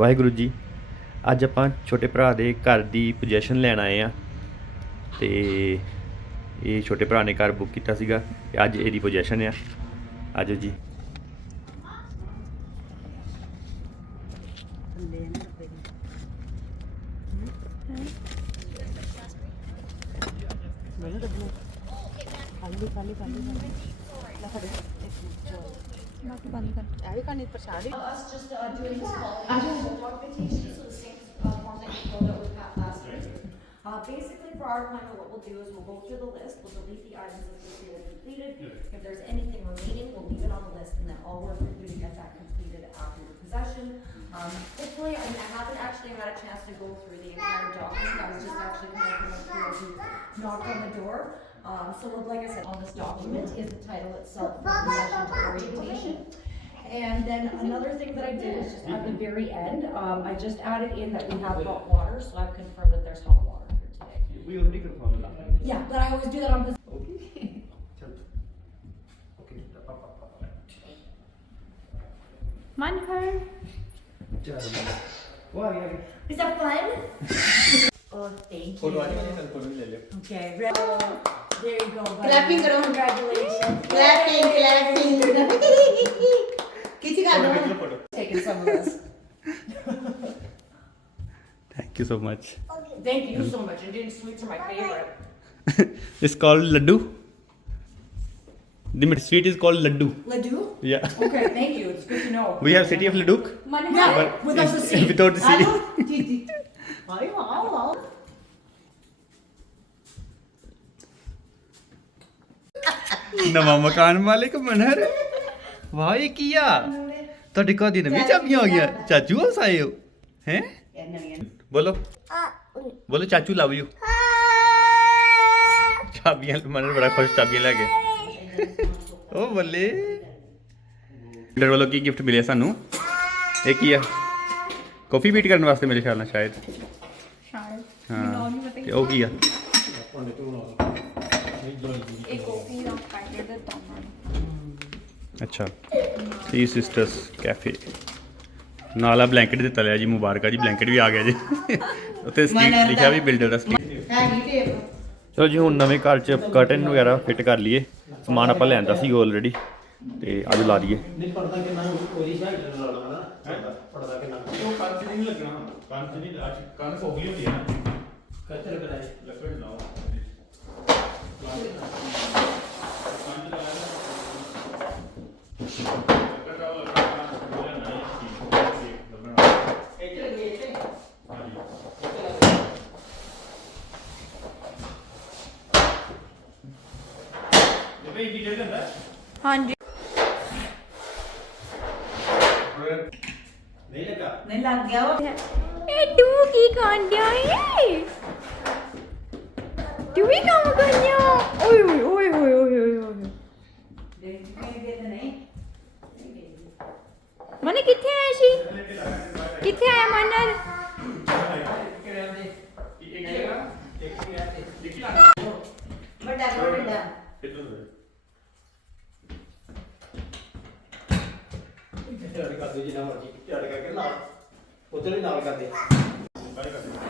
ਵਾਹਿਗੁਰੂ ਜੀ, ਅੱਜ ਆਪਾਂ ਛੋਟੇ ਭਰਾ ਦੇ ਘਰ ਦੀ ਪੋਜੀਸ਼ਨ ਲੈਣ ਆਏ ਆ ਤੇ ਇਹ ਛੋਟੇ ਭਰਾ ਨੇ ਘਰ ਬੁੱਕ ਕੀਤਾ ਸੀਗਾ ਤੇ ਅੱਜ ਇਹਦੀ ਪੋਜੀਸ਼ਨ ਆ। ਆਜੋ ਜੀ। Us just uh, doing this call documentation, so the same uh, form that you filled out with Pat last week. Uh, basically, for our planner, what we'll do is we'll go through the list, we'll delete the items that we feel are completed. If there's anything remaining, we'll leave it on the list, and then all work we do to get that completed after your possession. Um, hopefully, I mean, I haven't actually had a chance to go through the entire document, I was just actually kind of going through as you knocked on the door. Um, so like I said, on this document is the title itself, possession to orientation. And then another thing that I did is just at the very end, um, I just added in that we have hot water, so I've confirmed that there's hot water here today. We already confirmed that. Yeah, but I always do that on this. Manhar. Is that fun? oh, thank you. Okay, re- there you go. buddy. Clapping karo. Congratulations. Clapping, clapping. किसी का दो Taking some of this. Thank you so much. Thank you so much. Indian sweets are my favorite. it's called laddu. The sweet is called laddu. Laddu? Yeah. Okay, thank you. It's good to know. We have city of Laduk. Manhar but without the it's- C. Without the city. Hayır al al. ਨਵਾਂ ਮਕਾਨ ਮਾਲਿਕ ਮਨਹਰ। ਵਾਹ ਇਹ ਕੀ ਆ? ਤੁਹਾਡੇ ਘਰ ਦੀ ਨਵੀਂ ਚਾਬੀਆਂ ਆ ਗਿਆ ਚਾਚੂ ਹਸ ਆਏ ਹੋ? ਹੈ ਬੋਲੋ। ਬੋਲੋ ਚਾਚੂ ਲਵ ਯੂ ਚਾਬੀਆਂ ਮਨਹਰ ਬੜਾ ਖੁਸ਼ ਚਾਬੀਆਂ ਲੈ ਕੇ। ਓ ਬੱਲੇ। ਡਰ ਵੱਲੋਂ ਕੀ ਗਿਫਟ ਮਿਲਿਆ ਸਾਨੂੰ? ਇਹ ਕੀ ਆ? ਕਾਫੀ ਬੀਟ ਕਰਨ ਵਾਸਤੇ ਮੇਰੇ ਖਿਆਲ ਨਾਲ ਸ਼ਾਇਦ। ਹਾਂ। ਤੇ ਉਹ ਕੀ ਆ? ਅੱਛਾ। ਥ੍ਰੀ ਸਿਸਟਰਸ ਕੈਫੇ ਨਾਲਾ ਬਲੈਂਕਟ ਦਿੱਤਾ ਲਿਆ ਜੀ ਮੁਬਾਰਕਾ ਜੀ ਬਲੈਂਕਟ ਵੀ ਆ ਗਿਆ ਜੀ। ਉੱਥੇ ਸਟਰੀਟ ਲਿਖਿਆ ਵੀ ਬਿਲਡਰ ਦਾ ਸਟਰੀਟ ਚਲੋ ਜੀ ਹੁਣ ਨਵੇਂ ਘਰ 'ਚ ਕਰਟਨ ਵਗੈਰਾ ਫਿੱਟ ਕਰ ਲਈਏ। ਸਮਾਨ ਆਪਾਂ ਲੈਂਦਾ ਸੀ ਆਲਰੇਡੀ ਤੇ ਅੱਜ ਲਾ ਲਈਏ ਪਰਦਾ ਕਿੰਨਾ ਕੋਈ ਸਾਈਡ ਲਾ ਲਵਾਂ ਨਾ ਪਰਦਾ ਕਿੰਨਾ ਉਹ ਕੰਨ ਨਹੀਂ ਲੱਗਣਾ। ਕੰਨ ਨਹੀਂ ਕੰਨ ਸੋਗਲੀ ਹੁੰਦੀ ਹੈ ਨਾ ਕੱਚਰ ਕਰਾਏ ਲੱਕੜ ਲਾਓ ਇੱਥੇ ਲੱਗੇ ਇੱਥੇ ਹਾਂਜੀ ਨਹੀਂ ਲੱਗਾ नहीं लग गया वो ਇਹ ਤੂੰ ਕੀ ਕਰਦਿਆ ਏ ਕਿਵੇਂ ਕੰਮ ਕਰਨੀਆਂ ਓਏ ਓਏ ਓਏ ਓਏ ਓਏ ਓਏ ਓਏ ਮਨੇ ਕਿੱਥੇ ਆਇਆ ਸੀ ਕਿੱਥੇ ਆਇਆ ਮਨਰ ਵੱਡਾ ਕਰੋ ਵੱਡਾ ਕਰਦੇ ਜਿੰਨਾ ਮਰਜ਼ੀ ਝੜ ਕਰਕੇ ਨਾਲ ਉਧਰ ਵੀ ਨਾਲ ਕਰਦੇ ਸਾਰੇ ਕਰਦੇ।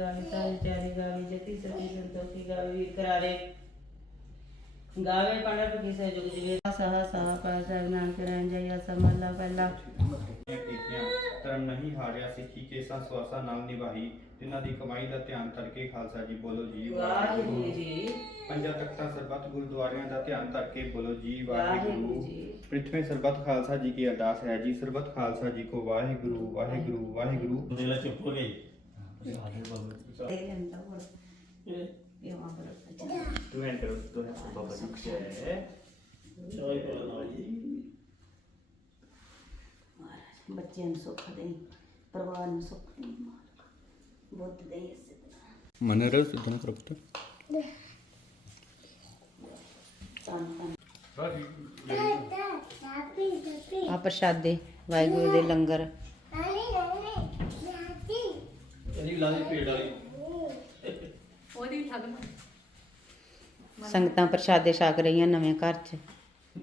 ਵਿਚਾਰੇ ਗਾਵੇ ਜਤੀ ਸਤੀ ਸੰਤੋਖੀ ਗਾਵੇ ਵੀਰ ਕਰਾਰੇ ਗਾਵੇ ਪੰਡਤ ਕਿਸੇ ਜੁਗ ਜੀਵੇ ਸਹਾ ਸਹਾ ਪਾ ਸਾਹਿਬ ਨਾਨਕ ਰਹਿਣ ਜਾਈਆ ਸਮੱਲਾ ਪਹਿਲਾ। ਕੀਤੀਆਂ ਧਰਮ ਨਹੀਂ ਹਾਰਿਆ ਸਿੱਖੀ ਕੇਸਾ ਸਵਾਸਾ ਨਾਲ ਨਿਭਾਈ। ਜਿਨ੍ਹਾਂ ਦੀ ਕਮਾਈ ਦਾ ਧਿਆਨ ਕਰਕੇ ਖਾਲਸਾ ਜੀ ਬੋਲੋ ਜੀ ਵਾਹਿਗੁਰੂ। ਜੀ। ਪੰਜਾਂ ਤਖਤਾਂ ਸਰਬੱਤ ਗੁਰਦੁਆਰਿਆਂ ਦਾ ਧਿਆਨ ਕਰਕੇ ਬੋਲੋ ਜੀ ਵਾਹਿਗੁਰੂ। ਪ੍ਰਿਥਵੀ ਸਰਬੱਤ ਖਾਲਸਾ ਜੀ ਕੀ ਅਰਦਾਸ ਹੈ ਜੀ ਸਰਬੱਤ ਖਾਲਸਾ ਜੀ ਕੋ ਵਾਹਿਗੁਰੂ ਵਾਹਿਗੁਰੂ ਵਾਹਿਗੁਰੂ। ਦੇਲਾ ਚੁੱਪ ਹੋ ਗਈ ਤੇ ਲੈਂਦਾ ਹੋਰ ਇਹ ਵਾਂ ਪਰ ਤੂੰ ਐਂਟਰ ਤੂੰ ਬਾਬਾ ਜੀ ਬੱਚਿਆਂ ਨੂੰ ਸੁੱਖ ਦੇਈ ਪਰਿਵਾਰ ਨੂੰ ਸੁੱਖ ਦੇਈ ਮਾਲਕ ਬੁੱਧ ਦੇਈ ਇਸੇ ਤਰ੍ਹਾਂ ਮਨਰਸ ਦੋਨੋਂ ਕਰਪਟ ਆ ਪ੍ਰਸ਼ਾਦੇ, ਵਾਹਿਗੁਰੂ ਦੇ ਲੰਗਰ। ਇਹਦੀ ਲਾ ਦੇ ਪੇੜ ਵਾਲੀ। ਉਹਦੀ ਵੀ ਠੱਗ ਸੰਗਤਾਂ ਪ੍ਰਸ਼ਾਦੇ ਛਕ ਰਹੀਆਂ ਨਵੇਂ ਘਰ 'ਚ।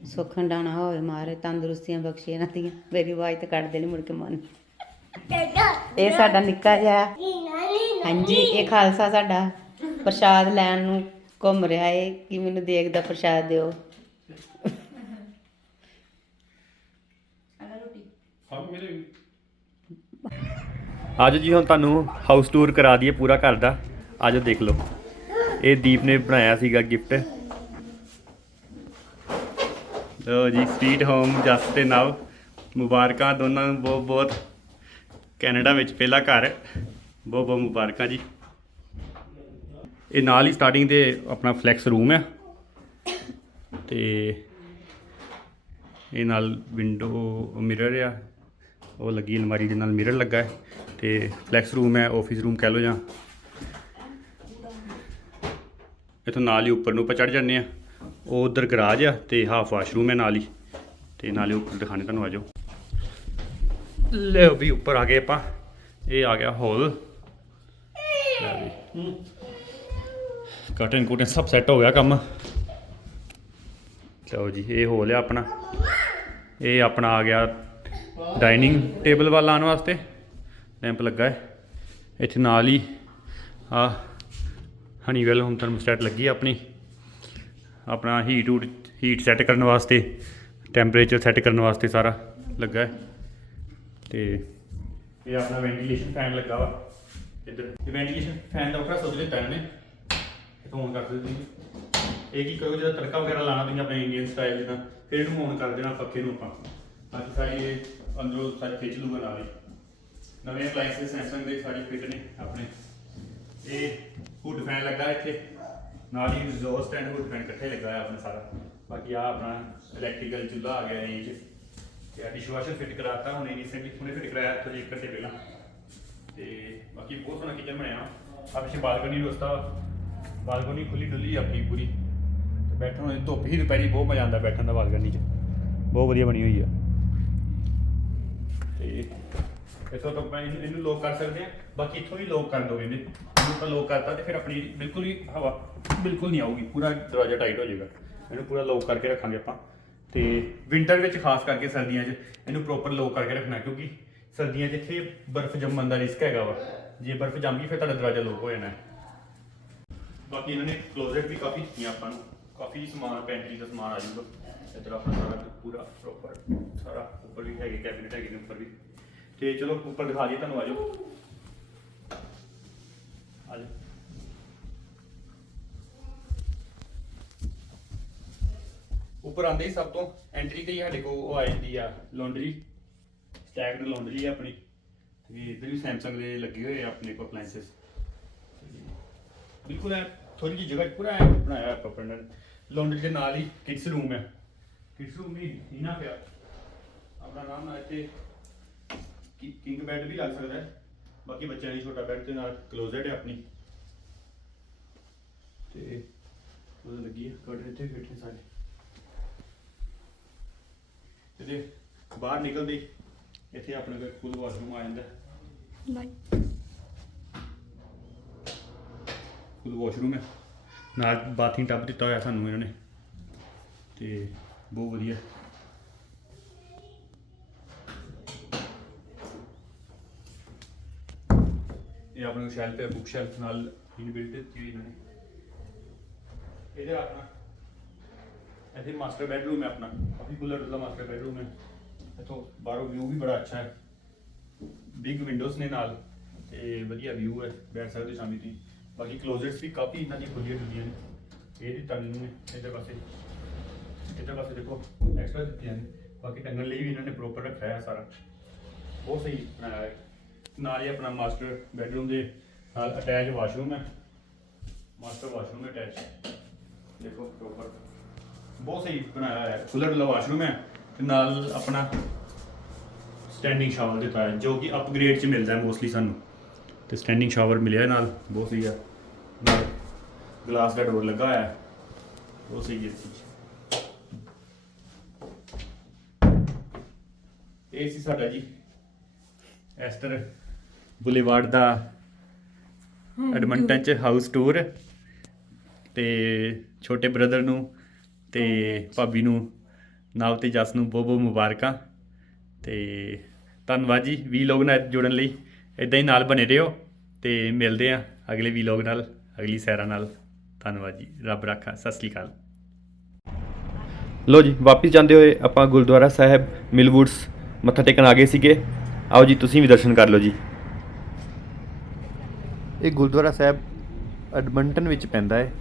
ਸੁੱਖ ਹੰਡਾਣਾ ਹੋਵੇ ਮਾਰੇ ਤੰਦਰੁਸਤੀਆਂ ਬਖਸ਼ੇ ਇਹਨਾਂ ਦੀਆਂ। ਮੇਰੀ ਆਵਾਜ਼ ਤੇ ਕੱਢ ਦੇਣੀ ਮੁੜ ਕੇ ਮਨ। ਇਹ ਸਾਡਾ ਨਿੱਕਾ ਜਿਹਾ। ਹਾਂਜੀ ਇਹ ਖਾਲਸਾ ਸਾਡਾ ਪ੍ਰਸ਼ਾਦ ਲੈਣ ਨੂੰ ਘੁੰਮ ਰਿਹਾ ਏ। ਕਿ ਮੈਨੂੰ ਦੇਖਦਾ ਪ੍ਰਸ਼ਾਦ ਦਿਓ। ਅੱਜ ਜੀ ਹੁਣ ਤੁਹਾਨੂੰ ਹਾਊਸ ਟੂਰ ਕਰਾ ਦਈਏ ਪੂਰਾ ਘਰ ਦਾ। ਆਜੋ ਦੇਖ ਲਓ। ਇਹ ਦੀਪ ਨੇ ਬਣਾਇਆ ਸੀਗਾ ਗਿਫਟ ਲੋ ਜੀ ਸਵੀਟ ਹੋਮ ਜਸ ਤੇ ਨਵ, ਮੁਬਾਰਕਾਂ ਦੋਨਾਂ ਨੂੰ। ਬਹੁਤ ਬਹੁਤ ਕੈਨੇਡਾ ਵਿੱਚ ਪਹਿਲਾ ਘਰ। ਬਹੁਤ ਬਹੁਤ ਮੁਬਾਰਕਾਂ ਜੀ। ਇਹ ਨਾਲ ਹੀ ਸਟਾਰਟਿੰਗ ਦੇ ਆਪਣਾ ਫਲੈਕਸ ਰੂਮ ਹੈ ਤੇ ਇਹ ਨਾਲ ਵਿੰਡੋ ਮਿਰਰ ਆ। ਉਹ ਲੱਗੀ ਅਲਮਾਰੀ ਦੇ ਨਾਲ ਮਿਰਰ ਲੱਗਾ ਹੈ ਤੇ ਫਲੈਕਸ ਰੂਮ ਹੈ ਆਫਿਸ ਰੂਮ ਕਹਿ ਲਓ ਜਾਂ। ਇਥੋਂ ਨਾਲ ਹੀ ਉੱਪਰ ਨੂੰ ਆਪਾਂ ਚੜ ਜਾਂਦੇ ਆ ਉਹ ਉਧਰ ਗਰਾਜ ਆ ਤੇ ਹਾਫ ਵਾਸ਼ਰੂਮ ਹੈ ਨਾਲ ਹੀ। ਤੇ ਨਾਲੇ ਉੱਪਰ ਦਿਖਾਣੇ ਤੁਹਾਨੂੰ ਆਜੋ ਲੈ ਵੀ ਉੱਪਰ ਆ ਗਏ ਆਪਾਂ। ਇਹ ਆ ਗਿਆ ਹਾਲ ਕਟਨ ਕੁਟਨ ਸਭ ਸੈੱਟ ਹੋ ਗਿਆ ਕੰਮ। ਚਲੋ ਜੀ, ਇਹ ਹੋ ਲਿਆ ਆਪਣਾ। ਇਹ ਆਪਣਾ ਆ ਗਿਆ ਡਾਈਨਿੰਗ ਟੇਬਲ ਵੱਲ ਲਾਉਣ ਵਾਸਤੇ। ਲੈਂਪ ਲੱਗਾ ਹੈ। ਇੱਥੇ ਨਾਲ ਹੀ ਆ ਹਨੀਵੈਲ ਹੋਮ ਥਰਮੋਸਟੈਟ ਲੱਗੀ ਆਪਣੀ। ਆਪਣਾ ਹੀਟ ਹੂਟ ਹੀਟ ਸੈੱਟ ਕਰਨ ਵਾਸਤੇ ਟੈਂਪਰੇਚਰ ਸੈੱਟ ਕਰਨ ਵਾਸਤੇ ਸਾਰਾ ਲੱਗਾ ਹੈ। ਤੇ ਇਹ ਆਪਣਾ ਵੈਂਟੀਲੇਸ਼ਨ ਫੈਨ ਲੱਗਾ ਵਾ। ਇੱਧਰ ਇਹ ਵੈਂਟੀਲੇਸ਼ਨ ਫੈਨ ਦਾ ਉੱਪਰ ਸੋਚ ਦਿੱਤਾ ਇਹਨੇ ਇਹ ਤੋਂ ਕਰ ਦਿੰਦੇ ਇਹ ਕੀ ਕਰੋ ਜਦੋਂ ਤੜਕਾ ਵਗੈਰਾ ਲਾਣਾ ਤੁਸੀਂ ਆਪਣੇ ਇੰਡੀਅਨ ਸਟਾਈਲ ਜਿੱਦਾਂ, ਫਿਰ ਇਹਨੂੰ ਔਨ ਕਰ ਦੇਣਾ ਪੱਖੇ ਨੂੰ ਆਪਾਂ। ਤਾਂ ਕਿ ਸਾਰੀ ਇਹ ਅੰਦਰੋਂ ਸਾਰੇ ਖਿੱਚ ਲੂਗਾ ਨਾਲ। ਹੀ ਨਵੇਂ ਅਪਲਾਈਐਂਸਸ ਸੈਮਸੰਗ ਦੇ ਸਾਰੇ ਫਿੱਟ ਨੇ ਆਪਣੇ। ਇਹ ਹੁੱਡ ਫੈਨ ਲੱਗਾ ਇੱਥੇ। ਨਾਲ ਹੀ ਐਗਜ਼ੌਸਟ ਐਂਡ ਹੁੱਡ ਫੈਨ ਇਕੱਠੇ ਲੱਗਾ ਹੈ ਆਪਣਾ ਸਾਰਾ। ਬਾਕੀ ਆ ਆਪਣਾ ਇਲੈਕਟ੍ਰੀਕਲ ਚੁੱਲ੍ਹਾ ਆ ਗਿਆ ਇਹ 'ਚ। ਤੇ ਆ ਡਿਸ਼ਵਾਸ਼ਰ ਫਿੱਟ ਕਰਾਤਾ ਹੁਣੇ ਰੀਸੈਂਟਲੀ ਹੁਣੇ ਫਿੱਟ ਕਰਾਇਆ ਥੋੜੀ ਇੱਕ ਘੰਟੇ ਪਹਿਲਾਂ। ਤੇ ਬਾਕੀ ਬਹੁਤ ਸੋਹਣਾ ਕਿਚਨ ਬਣਿਆ। ਆ ਪਿੱਛੇ ਬਾਲਕਨੀ ਰੋਸਤਾ ਬਾਲਕਨੀ ਖੁੱਲੀ ਡੁੱਲੀ ਆਪਣੀ ਪੂਰੀ। ਤੇ ਬੈਠਣ ਨੂੰ ਧੁੱਪ ਹੀ ਦੁਪਹਿਰੀ ਬਹੁਤ ਮਜ਼ਾ ਆਉਂਦਾ ਬੈਠਣ ਦਾ ਬਾਲਕਨੀ 'ਚ। ਬਹੁਤ ਵਧੀਆ ਬਣੀ ਹੋਈ ਆ। ਇੱਥੋਂ ਤੋਂ ਆਪਾਂ ਇਹਨੂੰ ਇਹਨੂੰ ਲੋਕ ਕਰ ਸਕਦੇ ਆ ਬਾਕੀ ਇੱਥੋਂ ਵੀ ਲੋਕ ਕਰ ਦੋਗੇ। ਇਹਨੇ ਇਹਨੂੰ ਆਪਾਂ ਲੋਕ ਕਰਤਾ ਤੇ ਫਿਰ ਆਪਣੀ ਬਿਲਕੁਲ ਹੀ ਹਵਾ ਬਿਲਕੁਲ ਨਹੀਂ ਆਊਗੀ। ਪੂਰਾ ਦਰਵਾਜ਼ਾ ਟਾਈਟ ਹੋ ਜਾਏਗਾ। ਇਹਨੂੰ ਪੂਰਾ ਲੋਕ ਕਰਕੇ ਰੱਖਾਂਗੇ ਆਪਾਂ। ਤੇ ਵਿੰਟਰ ਵਿੱਚ ਖਾਸ ਕਰਕੇ ਸਰਦੀਆਂ 'ਚ ਇਹਨੂੰ ਪ੍ਰੋਪਰ ਲੋਕ ਕਰਕੇ ਰੱਖਣਾ, ਕਿਉਂਕਿ ਸਰਦੀਆਂ 'ਚ ਇੱਥੇ ਬਰਫ਼ ਜੰਮਣ ਦਾ ਰਿਸਕ ਹੈਗਾ ਵਾ। ਜੇ ਬਰਫ਼ ਜੰਮ ਗਈ, ਫਿਰ ਤੁਹਾਡਾ ਦਰਵਾਜ਼ਾ ਲੋਕ ਹੋ ਜਾਣਾ। ਹੈ ਬਾਕੀ ਇਹਨਾਂ ਨੇ ਕਲੋਜ਼ਟ ਵੀ ਕਾਫੀ ਦਿੱਤੀਆਂ ਆਪਾਂ ਨੂੰ। ਕਾਫੀ ਸਮਾਨ ਪੈਂਟਰੀ ਦਾ ਸਮਾਨ ਆ ਜਾਊਗਾ। ਇੱਧਰ ਆਪਣਾ ਸਾਰਾ ਪੂਰਾ ਪ੍ਰੋਪਰ ਸਾਰਾ ਉੱਪਰ ਵੀ ਹੈਗੇ ਕੈਬਨਿਟ ਹੈਗੇ ਨੇ ਉੱਪਰ ਵੀ। ਤੇ ਚਲੋ ਉੱਪਰ ਦਿਖਾ ਦਈਏ ਤੁਹਾਨੂੰ, ਆਜੋ। ਆਜੋ। ਉੱਪਰ ਆਂਦੇ ਹੀ ਸਭ ਤੋਂ ਐਂਟਰੀ ਤੇ ਹੀ ਸਾਡੇ ਕੋਲ ਉਹ ਆ ਜਾਂਦੀ ਆ ਲਾਂਡਰੀ ਸਟੈਕਡ ਲਾਂਡਰੀ ਆ ਆਪਣੀ। ਤੇ ਇੱਧਰ ਵੀ ਸੈਮਸੰਗ ਦੇ ਲੱਗੇ ਹੋਏ ਆ ਆਪਣੇ ਕੋਲ ਅਪਲਾਈਐਂਸਸ ਬਿਲਕੁਲ ਐ ਥੋੜੀ ਜਿਹੀ ਜਗ੍ਹਾ 'ਚ ਪੂਰਾ ਐ ਬਣਾਇਆ ਆਪਾਂ ਆਪਣਾ ਲਾਂਡਰੀ ਦੇ ਨਾਲ ਹੀ ਕਿਡਸ ਰੂਮ ਹੈ ਕਿਡਸ ਰੂਮ ਵੀ ਇਹਨਾਂ ਪਿਆ। ਆਪਣਾ ਨਾਮ ਨਾਲ ਇੱਥੇ ਕਿੰਗ ਬੈੱਡ ਵੀ ਲੱਗ ਸਕਦਾ ਹੈ। ਬਾਕੀ ਬੱਚਿਆਂ ਲਈ ਛੋਟਾ ਬੈੱਡ ਤੇ ਨਾਲ ਕਲੋਜ਼ਟ ਹੈ ਆਪਣੀ। ਤੇ ਉਹ ਲੱਗੀ ਹੈ ਕਰਟਨ ਇੱਥੇ ਫਿੱਟ ਨੇ ਸਾਰੇ ਇਹਦੇ ਬਾਹਰ ਨਿਕਲਦੇ ਇੱਥੇ ਆਪਣਾ ਕੋਈ ਫੁੱਲ ਵਾਸ਼ਰੂਮ ਆ ਜਾਂਦਾ ਬਾਈ ਫੁੱਲ ਵਾਸ਼ਰੂਮ ਹੈ। ਨਾਲ ਬਾਥਿੰਗ ਟੱਬ ਦਿੱਤਾ ਹੋਇਆ ਸਾਨੂੰ ਇਹਨਾਂ ਨੇ। ਤੇ ਬਹੁਤ ਵਧੀਆ। ਇਹ ਆਪਣਾ ਸ਼ੈਲਫ ਹੈ ਬੁੱਕ ਸ਼ੈਲਫ ਨਾਲ ਇਨਬਿਲਟ ਦਿੱਤੀ ਹੋਈ ਇਹਨਾਂ ਨੇ ਇਹਦੇ ਆਪਣਾ ਇੱਥੇ ਮਾਸਟਰ ਬੈਡਰੂਮ ਹੈ ਆਪਣਾ। ਕਾਫੀ ਕੂਲਰ ਵਾਲਾ ਮਾਸਟਰ ਬੈਡਰੂਮ ਹੈ। ਇੱਥੋਂ ਬਾਹਰੋਂ ਵਿਊ ਵੀ ਬੜਾ ਅੱਛਾ ਹੈ। ਬਿਗ ਵਿੰਡੋਜ਼ ਨੇ ਨਾਲ ਤੇ ਵਧੀਆ ਵਿਊ ਹੈ ਬੈਠ ਸਕਦੇ ਸ਼ਾਮੀ ਤੁਸੀਂ। ਬਾਕੀ ਕਲੋਜ਼ਟਸ ਵੀ ਕਾਫੀ ਇਹਨਾਂ ਦੀ ਖੁੱਲੀਆਂ ਡੁੱਲੀਆਂ ਨੇ। ਇਹ ਦੀ ਟੰਗਣ ਇਹਦੇ ਪਾਸੇ। ਇਹਦੇ ਪਾਸੇ ਦੇਖੋ ਐਕਸਟਰਾ ਦਿੱਤੀਆਂ ਨੇ। ਬਾਕੀ ਟੰਗਣ ਲਈ ਵੀ ਇਹਨਾਂ ਨੇ ਪ੍ਰੋਪਰ ਰੱਖਿਆ ਹੈ ਸਾਰਾ। ਬਹੁਤ ਸਹੀ ਬਣਾਇਆ ਹੈ। ਨਾਲ ਹੀ ਆਪਣਾ ਮਾਸਟਰ ਬੈਡਰੂਮ ਦੇ ਨਾਲ ਅਟੈਚ ਵਾਸ਼ਰੂਮ ਹੈ। ਮਾਸਟਰ ਵਾਸ਼ਰੂਮ ਅਟੈਚ ਦੇਖੋ ਪ੍ਰੋਪਰ ਬਹੁਤ ਸਹੀ ਬਣਾਇਆ ਹੈ। ਖੁੱਲ੍ਹਾ ਡੁੱਲਾ ਵਾਸ਼ਰੂਮ ਹੈ ਤੇ ਨਾਲ ਆਪਣਾ ਸਟੈਂਡਿੰਗ ਸ਼ਾਵਰ ਦਿੱਤਾ ਹੈ ਜੋ ਕਿ ਅਪਗ੍ਰੇਡ ਚ ਮਿਲਦਾ ਹੈ ਮੋਸਟਲੀ ਸਾਨੂੰ। ਤੇ ਸਟੈਂਡਿੰਗ ਸ਼ਾਵਰ ਮਿਲਿਆ ਨਾਲ, ਬਹੁਤ ਸਹੀ ਆ ਨਾਲ ਗਲਾਸ ਦਾ ਡੋਰ ਲੱਗਾ ਹੋਇਆ ਹੈ। ਬਹੁਤ ਸਹੀ ਹੈ ਇਹ ਸੀ ਸਾਡਾ ਜੀ ਇਸ ਤਰ੍ਹਾਂ ਬੁਲੇਵਾਰਡ ਦਾ ਐਡਮੰਟਨ ਚ ਹਾਊਸ ਟੂਰ ਤੇ ਛੋਟੇ ਬ੍ਰਦਰ ਨੂੰ ਤੇ ਭਾਬੀ ਨੂੰ ਨਾਵ ਤੇ ਜਸ ਨੂੰ ਬਹੁਤ ਬਹੁਤ ਮੁਬਾਰਕਾਂ ਤੇ ਧੰਨਵਾਦ ਜੀ ਵੀਲੋਗ ਨਾਲ ਜੁੜਨ ਲਈ। ਇਦਾਂ ਹੀ ਨਾਲ ਬਣੇ ਰਹੋ ਤੇ ਮਿਲਦੇ ਆ ਅਗਲੇ ਵੀਲੋਗ ਨਾਲ ਅਗਲੀ ਸੈਰਾ ਨਾਲ। ਧੰਨਵਾਦ ਜੀ ਰੱਬ ਰਾਖਾ ਸਤਿ ਸ੍ਰੀ ਅਕਾਲ। ਲੋ ਜੀ ਵਾਪਿਸ ਜਾਂਦੇ ਹੋਏ ਆਪਾਂ ਗੁਰਦੁਆਰਾ ਸਾਹਿਬ ਮਿਲਵੁੱਡਸ ਮੱਥਾ ਟੇਕਣ ਆ ਗਏ ਸੀਗੇ। ਆਓ ਜੀ ਤੁਸੀਂ ਵੀ ਦਰਸ਼ਨ ਕਰ ਲਓ ਜੀ। ਇਹ ਗੁਰਦੁਆਰਾ ਸਾਹਿਬ ਐਡਮੰਟਨ ਵਿੱਚ ਪੈਂਦਾ ਹੈ।